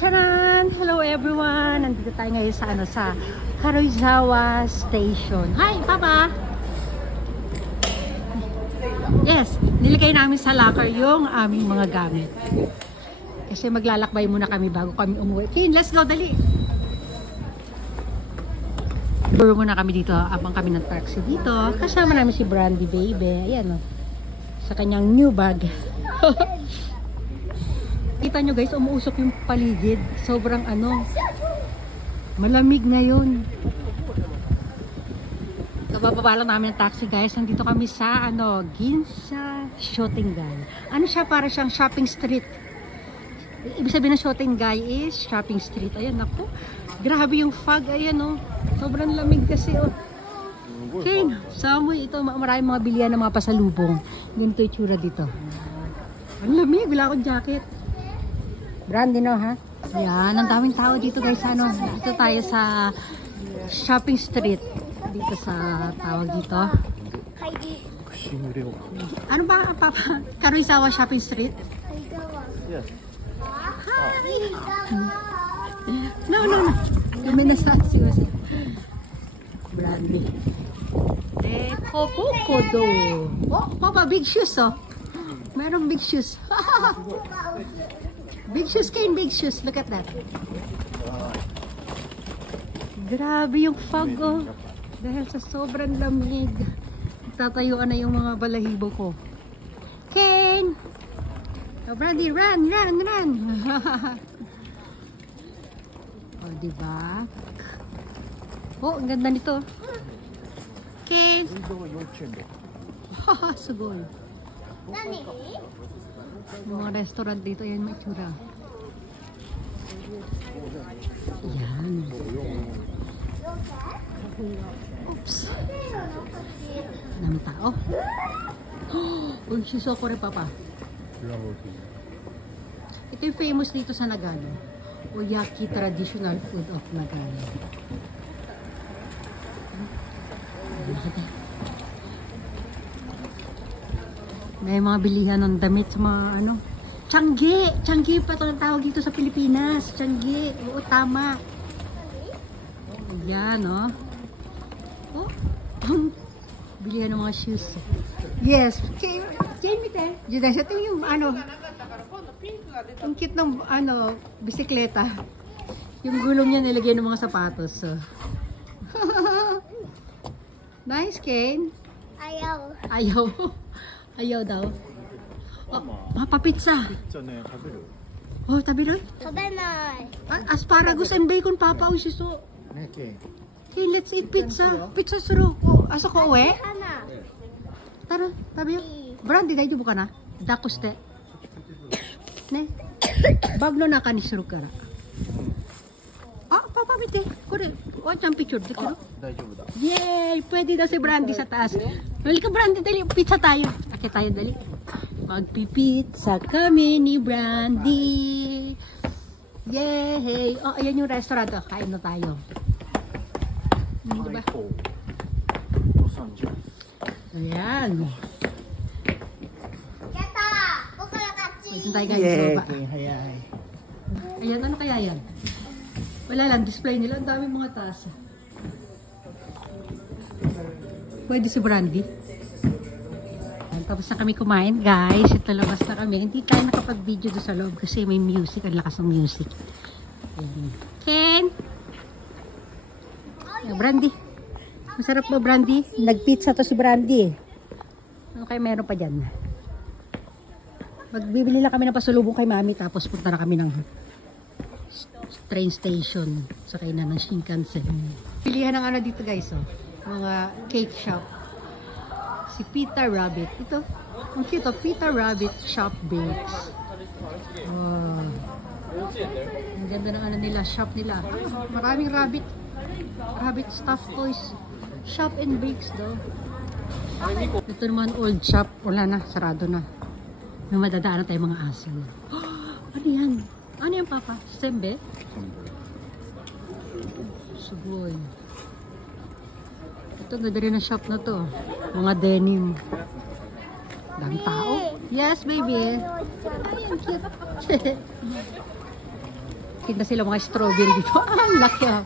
Charan! Hello everyone! Nandito tayo ngayon sa Karuizawa Station. Hi, Papa! Yes, nilagay namin sa locker yung aming mga gamit. Kasi maglalakbay muna kami bago kami umuwi. Okay, let's go, dali! Turo muna kami dito, abang kami ng taxi dito. Kasama namin si Brandy Baby. Ayan o. Sa kanyang new bag. Kita nyo guys, umuusok yung paligid. Sobrang malamig ngayon. Kabababa lang namin ng taxi guys. Nandito kami sa Ginza Shootingay. Ano siya? Para siyang shopping street. Ibig sabihin ng Shootingay is shopping street. Ayan ako. Grabe yung fog. Ayan o. Sobrang lamig kasi o. Okay. Samoy ito. Maraming mga bilihan ng mga pasalubong. Ganito yung tsura dito. Ang lamig. Wala akong jacket. Brandy no ha? Yan, ang daming tao dito guys. Dito tayo sa shopping street. Dito sa tawag dito. Ano ba, Papa? Karuizawa Shopping Street? Yes. Hi! No. Kami na sa siwasi. Brandy. Kokodo. Oh, Papa, big shoes oh. Mayroong big shoes. Big shoes, Kane, big shoes. Look at that. Grabe yung fog, oh. Dahil sa sobrang lamig. Tatayuan na yung mga balahibo ko. Kane! Oh, Brandy, run! Oh, diba? Oh, ang ganda nito. Kane! Haha, sugoy. Mga restaurant dito, yan may tsura. Yan. Oops. Dami tao. Uy, sisoko rin, Papa. Ito yung famous dito sa Nagano. Oyaki, traditional food of Nagano. May mga bilihan ng damit sa mga Tiangge! Tiangge pa ito ang tawag dito sa Pilipinas. Tiangge. Oo, tama. Ayan, oh. Oh. Bilihan ng mga shoes. Yes. Ito yung ang cute ng bisikleta. Yung gulong niya nilagay ng mga sapatos. So. Nice, Kane. Ayaw daw. Oh, papapizza. Oh, tabi doon? Asparagus and bacon, Papa. Uy, siso. Okay, let's eat pizza. Pizza suro. Asa ko uwi? Tara, tabi yun. Brandy, dahi jubo ka na? Dakoste. Ne? Baglo na ka ni suro ka na. Papa, mite. Kore, watch picture. Yay! Pwede daw si Brandy sa taas. Dali ka, Brandy, dali. Pizza tayo. Akit tayo, dali. Magpipizza kami ni Brandy. Yay! Oh, ayan yung restaurant. Oh, kain na tayo. Diba? Ayan. Ito tayo guys. Ayan, ano kaya yan? Wala lang, display nila. Ang daming mga tasa. Pwede si Brandy. Tapos na kami kumain, guys. Ito labas na kami. Hindi tayo nakapag-video doon sa loob kasi may music. Ang lakas ng music. Ken! Brandy. Masarap ba, Brandy? Nag-pizza to si Brandy. Ano kayo meron pa dyan? Magbibili lang kami ng pasulubong kay Mami. Tapos punta na kami ng train station. Sakay na ng Shinkansen. Pilihan ng dito, guys. Oh. Mga cake shop. Si Peter Rabbit. Ito. Ang cute. Peter Rabbit Shop Bakes. Oh. Ang ganda ng nila. Shop nila. Maraming rabbit. Rabbit stuffed toys. Shop and bakes daw. Ito naman old shop. Wala na. Sarado na. May madadaan na tayo mga aso. Ano yan? Ano yan, Papa? Sembe? Sugoy. Ito, ganda rin ang shop na to. Mga denim. Dami tao. Yes, baby. Ay, ang cute. nagtitinda sila mga strawberry dito. Ah, ang laki ah.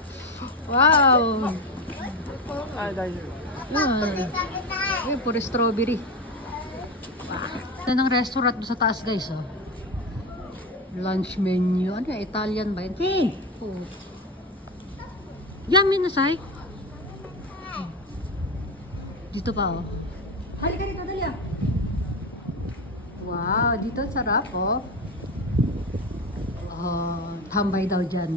Wow. Puro strawberry. Ito ng restaurant sa taas guys. Oh. Lunch menu. Ano yan? Italian ba yun? Hey! Oh. Yummy na say. Dito pa oh. Halika dito dali ah. Wow, dito sarap oh. Oh, tambay daw dyan.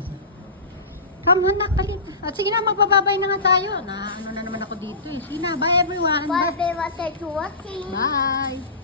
Come on, nakalip. At sige na, magbababay na nga tayo. Na ano na naman ako dito eh. Sige na, bye everyone. Bye, watching. Bye.